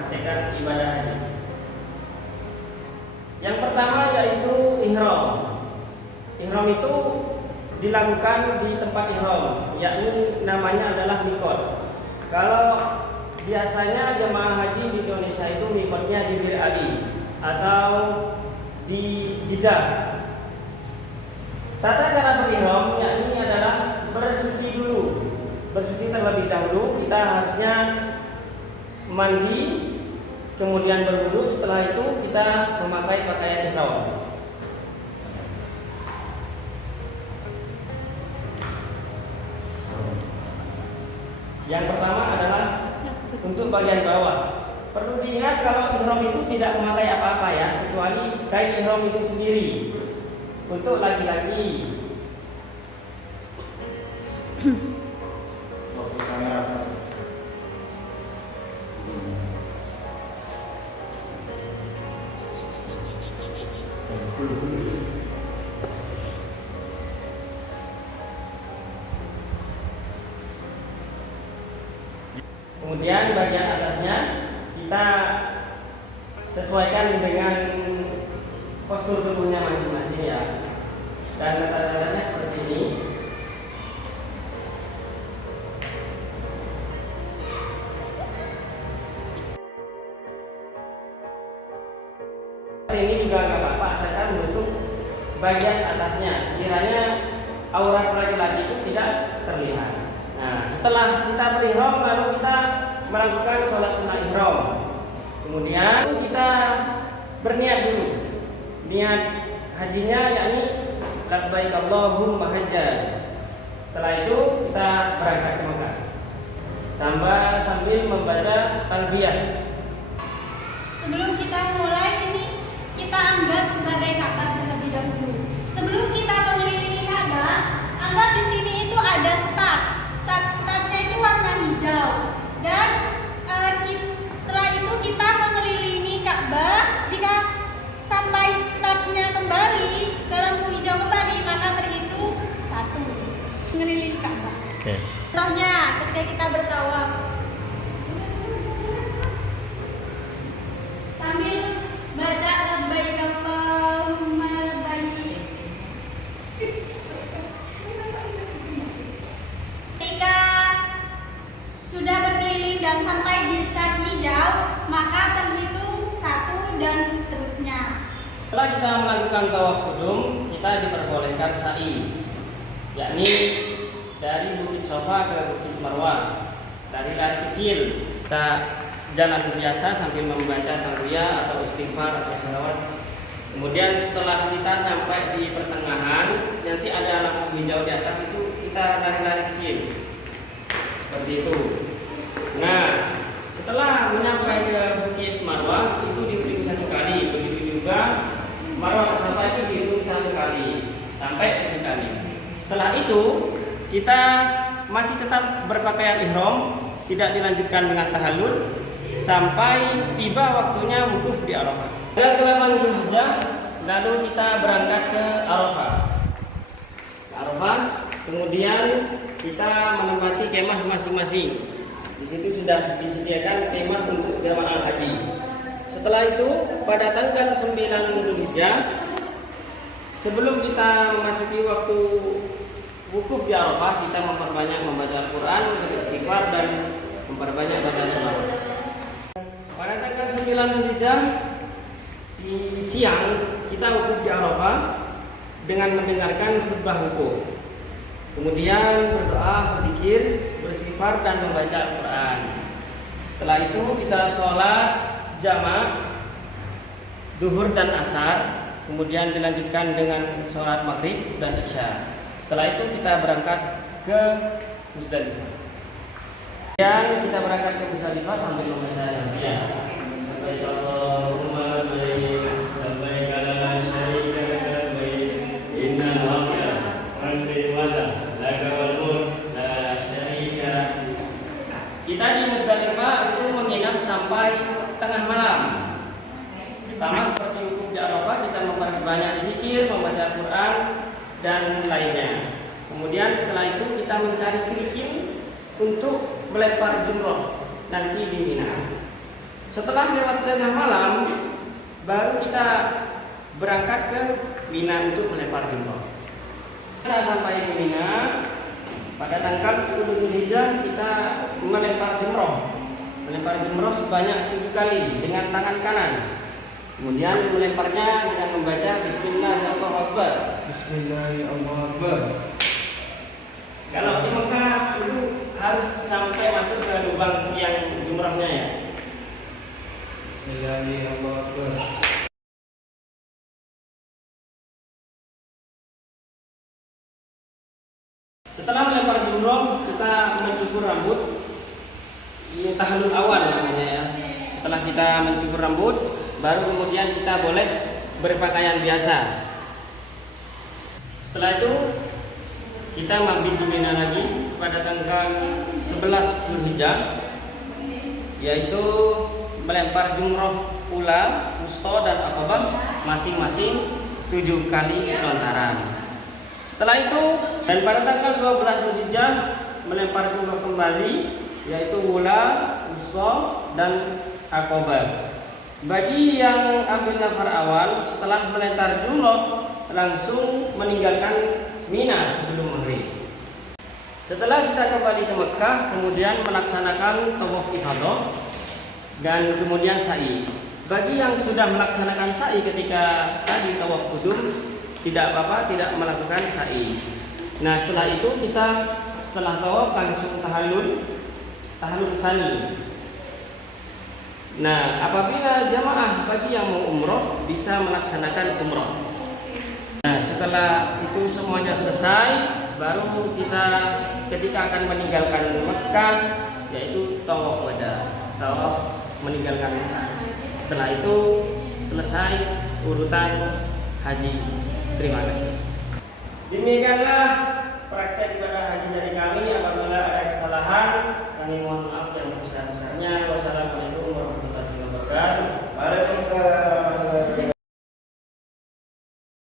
mempraktikkan ibadah haji. Yang pertama yaitu ihram. Ihram itu dilakukan di tempat ihram, yakni namanya adalah mikot. Kalau biasanya jemaah haji di Indonesia itu mikotnya di Bir Ali atau di Jeddah. Tata cara berihram yakni adalah bersuci dulu. Bersuci terlebih dahulu, kita harusnya mandi, kemudian berwudu. Setelah itu kita memakai pakaian ihram. Yang pertama adalah untuk bagian bawah. Perlu diingat kalau ihram itu tidak memakai apa-apa ya, kecuali kain ihram itu sendiri. Untuk laki-laki. Kemudian bagian atasnya kita sesuaikan dengan postur tubuhnya masing-masing ya. Dan tata-tatanya seperti ini. Ini juga nggak apa-apa, asalkan menutup bagian atasnya. Sekiranya aurat laki-laki itu tidak terlihat. Nah, setelah kita berihram, lalu kita melakukan sholat sunnah ihram. Kemudian kita berniat dulu. Niat hajinya yakni labbaik Allahumma hajjan. Setelah itu kita berangkat ke Mekah sambil membaca talbiyah. Sebelum kita mulai ini, kita anggap sebagai Ka'bah terlebih dahulu. Sebelum kita mengelilingi Ka'bah, anggap di sini itu ada start. Startnya itu warna hijau. Dan setelah itu kita mengelilingi Ka'bah. Jika sampai startnya kembali ke lampu hijau kembali, maka terhitung 1 mengelilingi Ka'bah. Contohnya ketika kita bertawaf, sambil baca labbaik Allahumma labbaik. Ketika sudah berkeliling dan sampai di start hijau, maka terhitung 1 dan seterusnya. Setelah kita melakukan tawaf kudum, kita diperbolehkan sa'i, yakni dari Bukit Sofa ke Bukit Marwah. Dari lari kecil kita jalan biasa sambil membaca talbiyah atau istighfar atau shalawat. Kemudian setelah kita sampai di pertengahan, nanti ada lampu hijau di atas, itu kita lari-lari kecil seperti itu. Nah, setelah menyampai ke Bukit Marwah itu dihitung 1 kali. Begitu juga Marwah ke Safa itu dihitung 1 kali sampai 3 kali. Setelah itu kita masih tetap berpakaian ihram, tidak dilanjutkan dengan tahallul sampai tiba waktunya wukuf di Arafah. Tanggal ke-8 Dzulhijjah lalu kita berangkat ke Arafah. Kemudian kita menempati kemah masing-masing. Di situ sudah disediakan kemah untuk jamaah haji. Setelah itu pada tanggal 9 Dzulhijjah, sebelum kita memasuki waktu wukuf di Arafah, kita memperbanyak membaca Al-Quran, beristighfar dan memperbanyak baca sholawat. Pada tanggal 9 Dzulhijjah siang kita wukuf di Arafah dengan mendengarkan khutbah wukuf. Kemudian berdoa, berzikir, beristighfar dan membaca Al-Quran. Setelah itu kita sholat jamaah duhur dan asar, kemudian dilanjutkan dengan sholat maghrib dan isya. Setelah itu kita berangkat ke Musdalifah. Yang kita berangkat ke Musdalifah sambil membaca talbiyah. Labbaik Allahumma labbaik, labbaik la syarika lak labbaik, innal hamda wan ni'mata laka wal mulk la syarika lak. Kita di Musdalifah itu menginap sampai tengah malam. Sama seperti wukuf di Arafah, kita memperbanyak zikir, membaca Al-Quran dan lainnya. Kemudian setelah itu kita mencari kerikil untuk melempar jumroh nanti di Mina. Setelah lewat tengah malam, baru kita berangkat ke Mina untuk melempar jumroh. Kita sampai di Mina pada tanggal 10 Dzulhijjah, kita melempar jumroh. Melempar jumroh sebanyak 7 kali dengan tangan kanan. Kemudian melemparnya dengan membaca Bismillahirrahmanirrahim. Bismillahirrahmanirrahim. Kalau di Mekah itu harus sampai masuk ke lubang yang jumrahnya ya. Bismillahirrahmanirrahim. Setelah melempar jumroh, kita mencukur rambut. Ini tahallul awal namanya ya. Setelah kita mencukur rambut, baru kemudian kita boleh berpakaian biasa. Setelah itu kita mabit di Mina lagi pada tanggal 11 Dzulhijjah, yaitu melempar jumroh ula, wusta dan aqabah masing-masing 7 kali lontaran. Setelah itu dan pada tanggal 12 Dzulhijjah melempar jumroh kembali, yaitu ula, wusta dan aqabah. Bagi yang ambil nafar awal setelah melempar jumroh langsung meninggalkan Mina sebelum maghrib. Setelah kita kembali ke Mekah, kemudian melaksanakan tawaf ifadah dan kemudian sa'i. Bagi yang sudah melaksanakan sa'i ketika tadi tawaf qudum, tidak apa-apa, tidak melakukan sa'i. Nah, setelah itu kita setelah tawaf langsung tahallul sani. Nah, apabila jamaah bagi yang mau umroh bisa melaksanakan umroh. Nah, setelah itu semuanya selesai, baru kita ketika akan meninggalkan Mekah, yaitu tawaf wada, tawaf meninggalkan Mekah. Setelah itu selesai urutan haji. Terima kasih. Demikianlah praktek ibadah haji dari